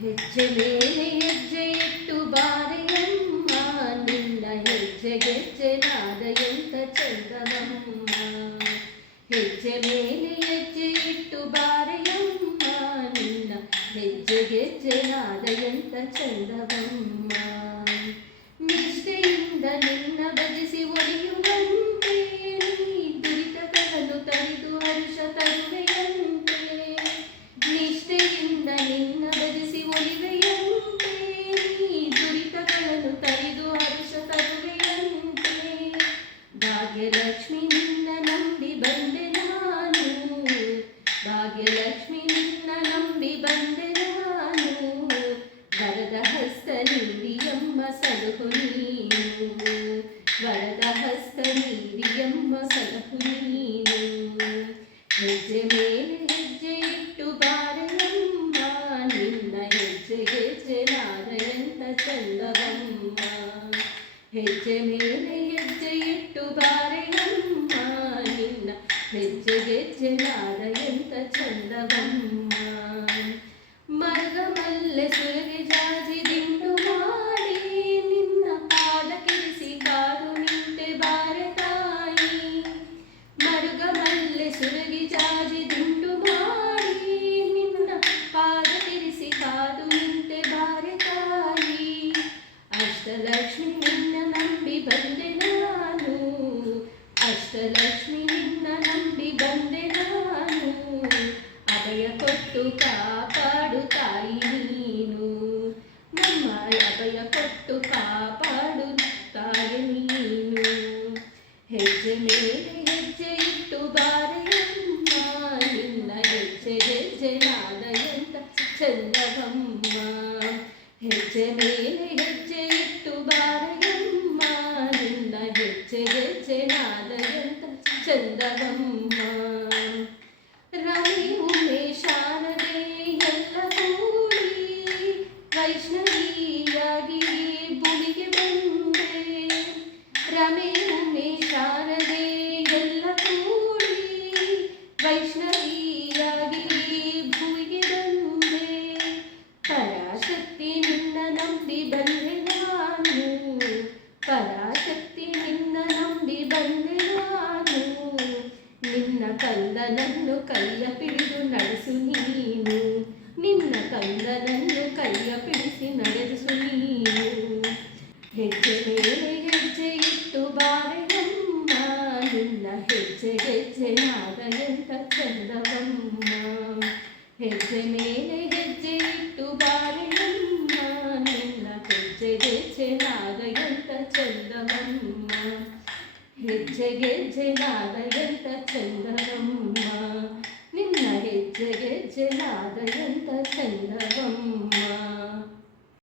ಹೆಜ್ಜೆ ಮೇಲೆ ಹೆಜ್ಜೆ ಇಟ್ಟು ಬಾರೆಯಮ್ಮ ನಿನ್ನ ಹೆಜ್ಜೆ ಗೆಜ್ಜೆ ನಾದ ಎಂತ ಚಂದವಮ್ಮ. ಹೆಜ್ಜೆ ಮೇಲೆ ಹೆಜ್ಜೆ ಇಟ್ಟು ಬಾರೆಯಮ್ಮ ನಿನ್ನ ಹೆಜ್ಜೆ ಗೆಜ್ಜೆ ನಾದ ಎಂತ ಚಂದವಮ್ಮ. ನಿಷ್ಠೆಯಿಂದ ನಿನ್ನ ಭಜಿಸಿ ಒಲಿಯುವಂತೆ ನೀ ದುರಿತಗಳನ್ನು ತರಿದು ಹರ್ಷ ತರುವೆಯಂತೆ. ನಿಷ್ಠೆಯಿಂದ ನಿನ್ನ ಭಜಿಸಿ ಒಲಿವೆಯಂತೆ ನೀ ದುರಿತಗಳನ್ನು ತರಿದು ಹರ್ಷ ತರುವೆಯಂತೆ. ಭಾಗ್ಯಲಕ್ಷ್ಮಿ ನಿನ್ನ ನಂಬಿ ಬಂದೆ ನಾನು, ಭಾಗ್ಯಲಕ್ಷ್ಮಿ ನಿನ್ನ ನಂಬಿ ಬಂದೆ ನಾನು. ವರದ ಹಸ್ತ ನೀಡಿಯಮ್ಮ ಸಲಹು ನೀನು, ವರದ ಹಸ್ತ ನೀಡಿಯಮ್ಮ ಸಲಹು ನೀನು. ಹೆಜ್ಜೆ ಮೇಲೆ ಹೆಜ್ಜೆ ಇಟ್ಟು ಬಾರೆಯಮ್ಮ ನಿನ್ನ ಹೆಜ್ಜೆ ಗೆಜ್ಜೆ ನಾದ ಎಂತ ಚಂದವಮ್ಮ. ಹೆಜ್ಜೆ ಮೇಲೆ ಹೆಜ್ಜೆ ಇಟ್ಟು ಬಾರೆಯಮ್ಮ ನಿನ್ನ ಹೆಜ್ಜೆ ಗೆಜ್ಜೆ ನಾದ ಎಂತ ಚಂದವಮ್ಮ. ಮರಗ ಮಲ್ಲೆ ಸುರಗೆ ಜಾಜಿ ದಿಂಡು ಮಾಡಿ ನಿನ್ನ ಪಾದ ಕಿರಿಸಿ ಕಾದು ನಿಂತೆ ಬಾರೆ ತಾಯಿ. ಮರುಗ ಮಲ್ಲೆ ಸುರಗಿ ಜಾಜಿ ದಿಂಡು ಮಾಡಿ ನಿನ್ನ ಪಾದ ಕಿರಿಸಿ ಕಾದು ನಿಂತೆ ಬಾರೆ ತಾಯಿ. ಅಷ್ಟಲಕ್ಷ್ಮಿ ನಿನ್ನ ನಂಬಿ ಬಂದೆ ನಾನು, ಅಷ್ಟಲಕ್ಷ್ಮಿ ನಿನ್ನ ನಂಬಿ ಬಂದೆ ನಾನು. ಅಭಯ ಕೊಟ್ಟು ಕಾಪಾಡು ತಾಯಿ ನೀನು, ನಮ್ಮ ಅಭಯ ಕೊಟ್ಟು ಕಾಪಾಡು ತಾಯಿ ನೀನು. ಹೆಜ್ಜೆ ಮೇಲೆ ಹೆಜ್ಜೆ ಇಟ್ಟು ಬಾರೆಯಮ್ಮ ನಿನ್ನ ಹೆಜ್ಜೆ ಗೆಜ್ಜೆ ನಾದ ಎಂತ ಚಂದವಮ್ಮ. ಹೆಜ್ಜೆ ಮೇಲೆ ಹೆಜ್ಜೆ ಇಟ್ಟು ಬಾರೆಯಮ್ಮ ನಿನ್ನ ಹೆಜ್ಜೆ ಗೆಜ್ಜೆ ನಾದ ಎಂತ ಚಂದವಮ್ಮ. ರಮೆ ಉಮೆ ಶಾರದೆ ಎಲ್ಲ ಕೂಡಿ ವೈಷ್ಣವಿಯಾಗಿ ಭೂಮಿಗೆ ಬಂದೆ. ರಮೆ ಉಮೆ ಶಾರದೆ ಎಲ್ಲ ಕೂಡಿ ವೈಷ್ಣವಿಯಾಗಿ ಭೂಮಿಗೆ ಬಂದೆ. ಪರಾಶಕ್ತಿ ನಿನ್ನ ನಂಬಿ ಬಂದೆ ನಾನು, ಪರಾಶಕ್ತಿ ನಿನ್ನ ನಂಬಿ ಬಂದೆ ನಾನು. ನಿನ್ನ ಕಂದನನ್ನು ಕೈಯ ಪಿಡಿದು ನಡೆಸು ನೀನು, ನಿನ್ನ ಕಂದನನ್ನು ಕೈಯ ಪಿಡಿಸಿ ನಡೆಸು ನೀನು. ಹೆಜ್ಜೆ ಮೇಲೆ ಹೆಜ್ಜೆ ಇಟ್ಟು ಬಾರೆಯಮ್ಮ ನಿನ್ನ ಹೆಜ್ಜೆ ಗೆಜ್ಜೆ ನಾದ ಎಂತ ಚಂದವಮ್ಮ. ಹೆಜ್ಜೆ ಮೇಲೆ ಹೆಜ್ಜೆ ಇಟ್ಟು ಬಾರೆಯಮ್ಮ ನಿನ್ನ ಹೆಜ್ಜೆ ಗೆಜ್ಜೆ ನಾದ ಎಂತ ಚಂದವಮ್ಮ. ಹೆಜ್ಜೆ ಗೆಜ್ಜೆ ನಾದ ಎಂತ ಚಂದವಮ್ಮ, ನಿನ್ನ ಹೆಜ್ಜೆ ಗೆಜ್ಜೆ ನಾದ ಎಂತ ಚಂದವಮ್ಮ.